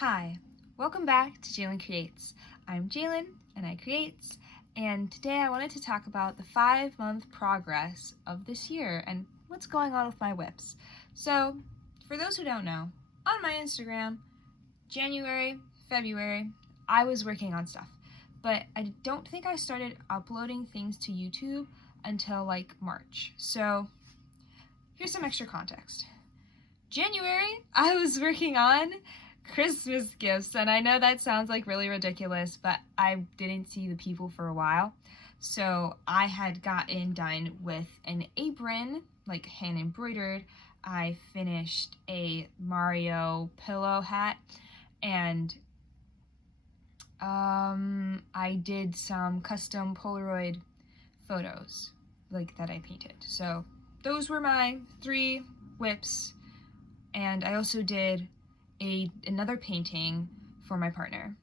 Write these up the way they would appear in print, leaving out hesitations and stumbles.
Hi, welcome back to Jalen Creates. I'm Jalen and I create, and today I wanted to talk about the 5-month progress of this year and what's going on with my WIPs. So, for those who don't know, on my Instagram, January, February, I was working on stuff, but I don't think I started uploading things to YouTube until like March. So, here's some extra context. January, I was working on Christmas gifts, and I know that sounds like really ridiculous, but I didn't see the people for a while. So I had gotten done with an apron, like hand embroidered. I finished a Mario pillow hat, and I did some custom Polaroid photos like that I painted. So those were my 3 WIPs, and I also did another painting for my partner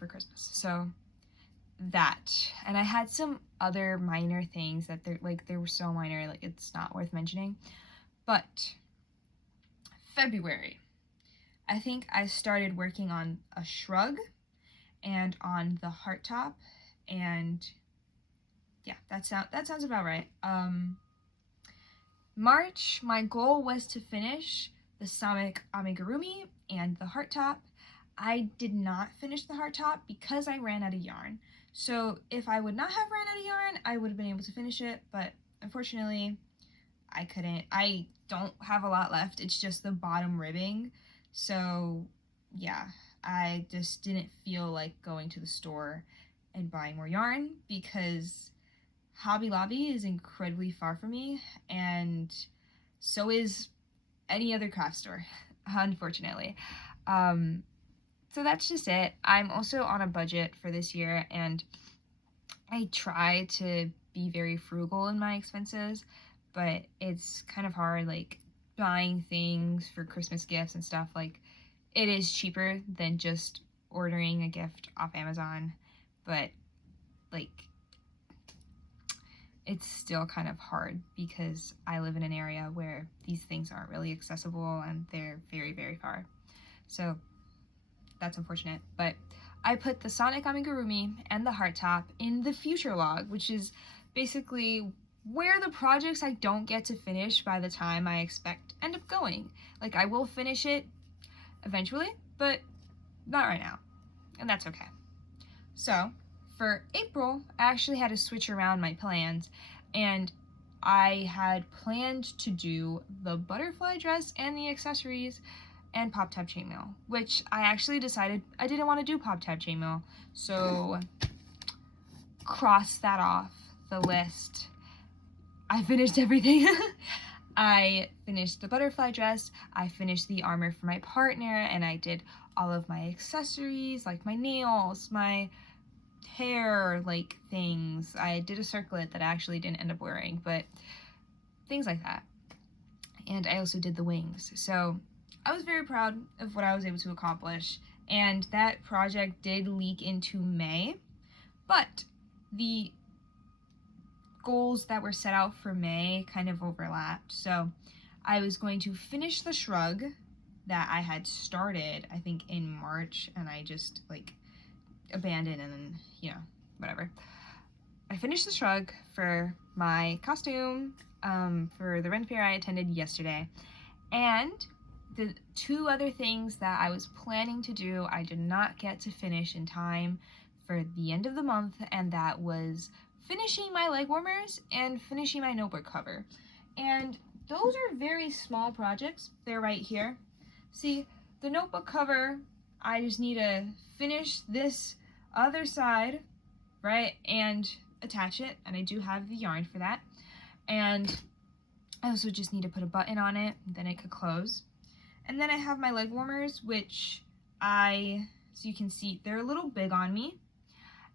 for Christmas. So that, and I had some other minor things that they were so minor, like it's not worth mentioning. But February, I think I started working on a shrug and on the heart top, and yeah, that sounds about right. March, my goal was to finish the Sonic amigurumi and the heart top. I did not finish the heart top because I ran out of yarn. So if I would not have ran out of yarn, I would have been able to finish it, but unfortunately, I couldn't. I don't have a lot left. It's just the bottom ribbing. So yeah, I just didn't feel like going to the store and buying more yarn because Hobby Lobby is incredibly far from me, and so is any other craft store, unfortunately. So that's just it. I'm also on a budget for this year, and I try to be very frugal in my expenses, but it's kind of hard, like buying things for Christmas gifts and stuff. Like, it is cheaper than just ordering a gift off Amazon, but like it's still kind of hard because I live in an area where these things aren't really accessible and they're very, very far. So that's unfortunate. But I put the Sonic amigurumi and the heart top in the future log, which is basically where the projects I don't get to finish by the time I expect end up going. Like, I will finish it eventually, but not right now. And that's okay. So for April, I actually had to switch around my plans, and I had planned to do the butterfly dress and the accessories and pop-tab chainmail, which I actually decided I didn't want to do pop-tab chainmail, so cross that off the list. I finished everything. I finished the butterfly dress, I finished the armor for my partner, and I did all of my accessories, like my nails, my hair, like things. I did a circlet that I actually didn't end up wearing, but things like that. And I also did the wings. So I was very proud of what I was able to accomplish, and that project did leak into May, but the goals that were set out for May kind of overlapped. So I was going to finish the shrug that I had started, I think, in March, and I just like abandoned, and then, you know, whatever. I finished the shrug for my costume for the rent fair I attended yesterday, and the 2 other things that I was planning to do I did not get to finish in time for the end of the month, and that was finishing my leg warmers and finishing my notebook cover. And those are very small projects. They're right here. See, the notebook cover, I just need to finish this other side, right, and attach it, and I do have the yarn for that. And I also just need to put a button on it, then it could close. And then I have my leg warmers, which so you can see, they're a little big on me,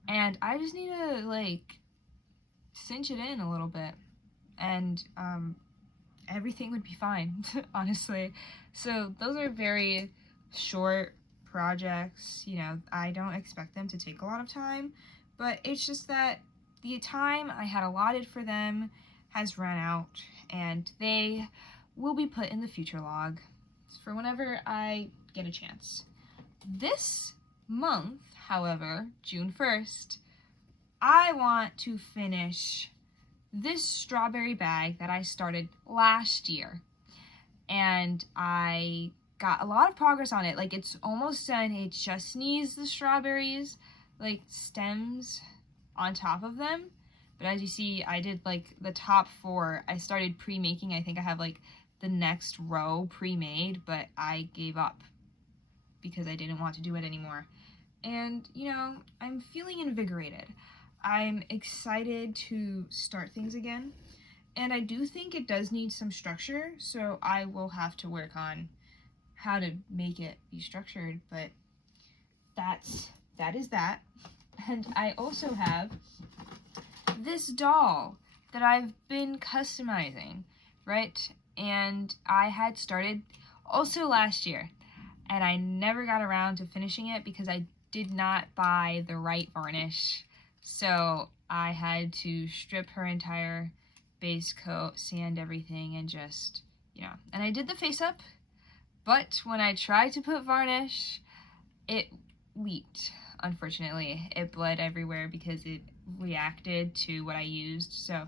and I just need to like cinch it in a little bit, and everything would be fine, honestly. So those are very short projects. You know, I don't expect them to take a lot of time, but it's just that the time I had allotted for them has run out, and they will be put in the future log for whenever I get a chance. this month, however, June 1st, I want to finish this strawberry bag that I started last year. And I got a lot of progress on it. Like, it's almost done. It just needs the strawberries, like, stems on top of them. But as you see, I did, like, the top 4. I started pre-making. I think I have, like, the next row pre-made, but I gave up because I didn't want to do it anymore. And, you know, I'm feeling invigorated. I'm excited to start things again. And I do think it does need some structure, so I will have to work on how to make it be structured, but that is that. And I also have this doll that I've been customizing, right? And I had started also last year, and I never got around to finishing it because I did not buy the right varnish. So I had to strip her entire base coat, sand everything, and just, you know, and I did the face up, but when I tried to put varnish, it leaked, unfortunately. It bled everywhere because it reacted to what I used, so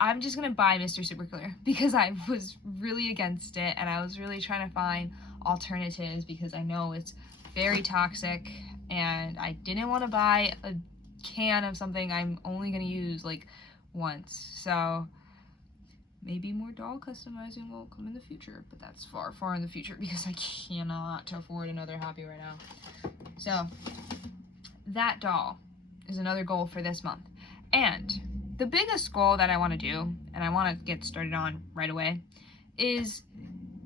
I'm just gonna buy Mr. Super Clear because I was really against it, and I was really trying to find alternatives because I know it's very toxic, and I didn't want to buy a can of something I'm only gonna use like once. So maybe more doll customizing will come in the future, but that's far, far in the future because I cannot afford another hobby right now. So that doll is another goal for this month. And the biggest goal that I want to do, and I want to get started on right away, is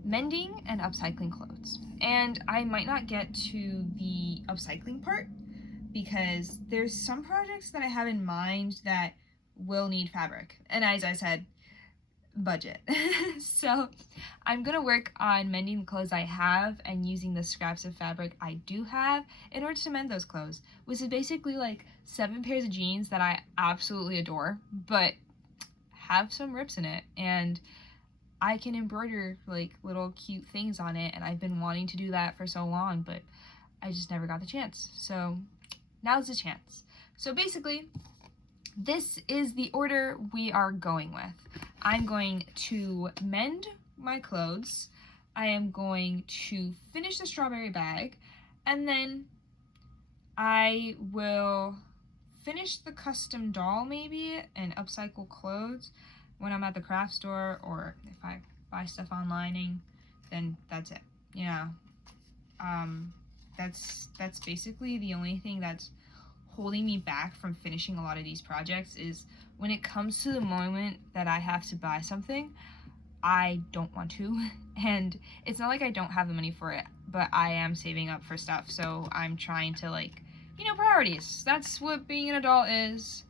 mending and upcycling clothes. And I might not get to the upcycling part because there's some projects that I have in mind that will need fabric. And as I said, budget. So I'm gonna work on mending the clothes I have and using the scraps of fabric I do have in order to mend those clothes, which is basically like 7 pairs of jeans that I absolutely adore, but have some rips in it, and I can embroider like little cute things on it, and I've been wanting to do that for so long, but I just never got the chance. So now's the chance. So basically, this is the order we are going with. I'm going to mend my clothes, I am going to finish the strawberry bag, and then I will finish the custom doll maybe and upcycle clothes when I'm at the craft store, or if I buy stuff online, then that's it. You know, that's basically the only thing that's holding me back from finishing a lot of these projects is when it comes to the moment that I have to buy something, I don't want to. And it's not like I don't have the money for it, but I am saving up for stuff. So I'm trying to, like, you know, priorities. That's what being an adult is.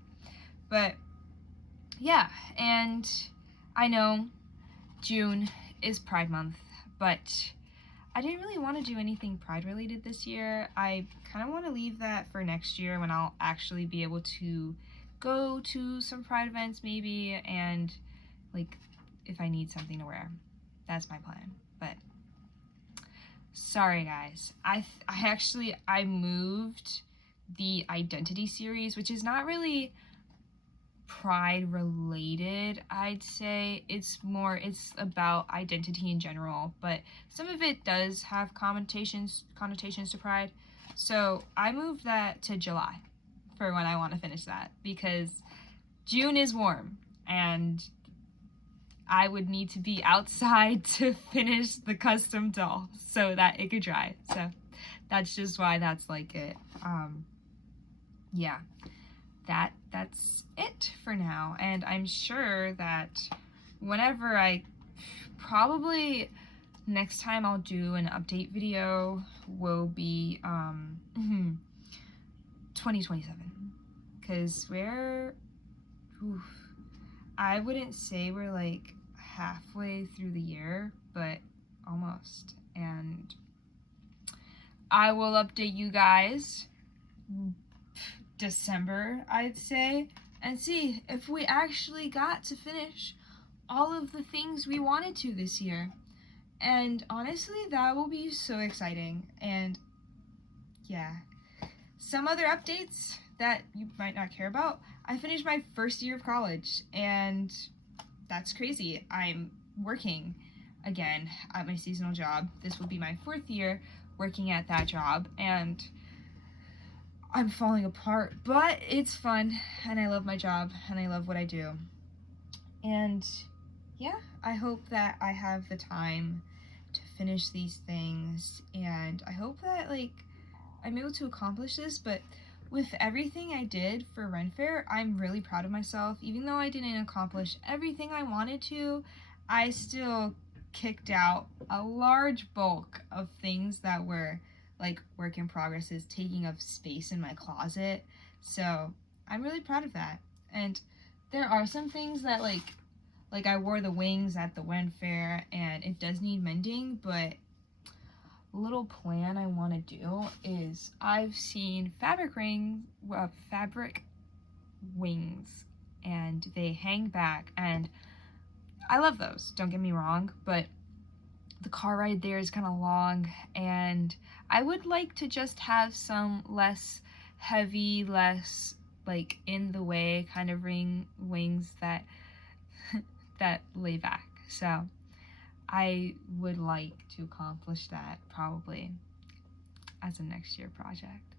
But yeah, and I know June is Pride Month, but I didn't really want to do anything Pride related this year. I kind of want to leave that for next year when I'll actually be able to go to some Pride events maybe, and like if I need something to wear. That's my plan. But sorry guys, I moved the Identity series, which is not really Pride related, I'd say. It's about identity in general, but some of it does have connotations to Pride. So I moved that to July for when I want to finish that, because June is warm and I would need to be outside to finish the custom doll so that it could dry. So that's just why that's like it. Yeah, that's it for now. And I'm sure that whenever probably next time I'll do an update video will be 2027, because I wouldn't say we're like halfway through the year, but almost. And I will update you guys December, I'd say, and see if we actually got to finish all of the things we wanted to this year. And honestly, that will be so exciting. And yeah. Some other updates that you might not care about. I finished my first year of college, and that's crazy. I'm working again at my seasonal job. This will be my 4th year working at that job, and I'm falling apart, but it's fun, and I love my job, and I love what I do. And yeah, I hope that I have the time to finish these things, and I hope that, like, I'm able to accomplish this. But with everything I did for Ren Fair, I'm really proud of myself. Even though I didn't accomplish everything I wanted to, I still kicked out a large bulk of things that were like work in progresses, taking up space in my closet. So I'm really proud of that. And there are some things that like I wore the wings at the Ren Fair, and it does need mending, but little plan I want to do is I've seen fabric wings, and they hang back, and I love those, don't get me wrong, but the car ride there is kind of long, and I would like to just have some less heavy, less like in the way kind of wings that that lay back. So I would like to accomplish that probably as a next year project,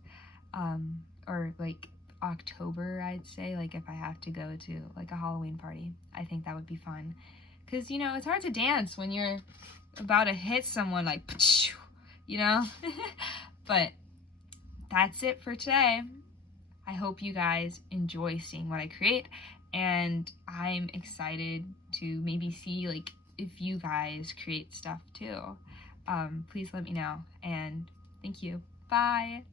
or like October, I'd say, like if I have to go to like a Halloween party. I think that would be fun, because you know it's hard to dance when you're about to hit someone, like, you know. But that's it for today. I hope you guys enjoy seeing what I create, and I'm excited to maybe see like if you guys create stuff too. Please let me know, and thank you. Bye.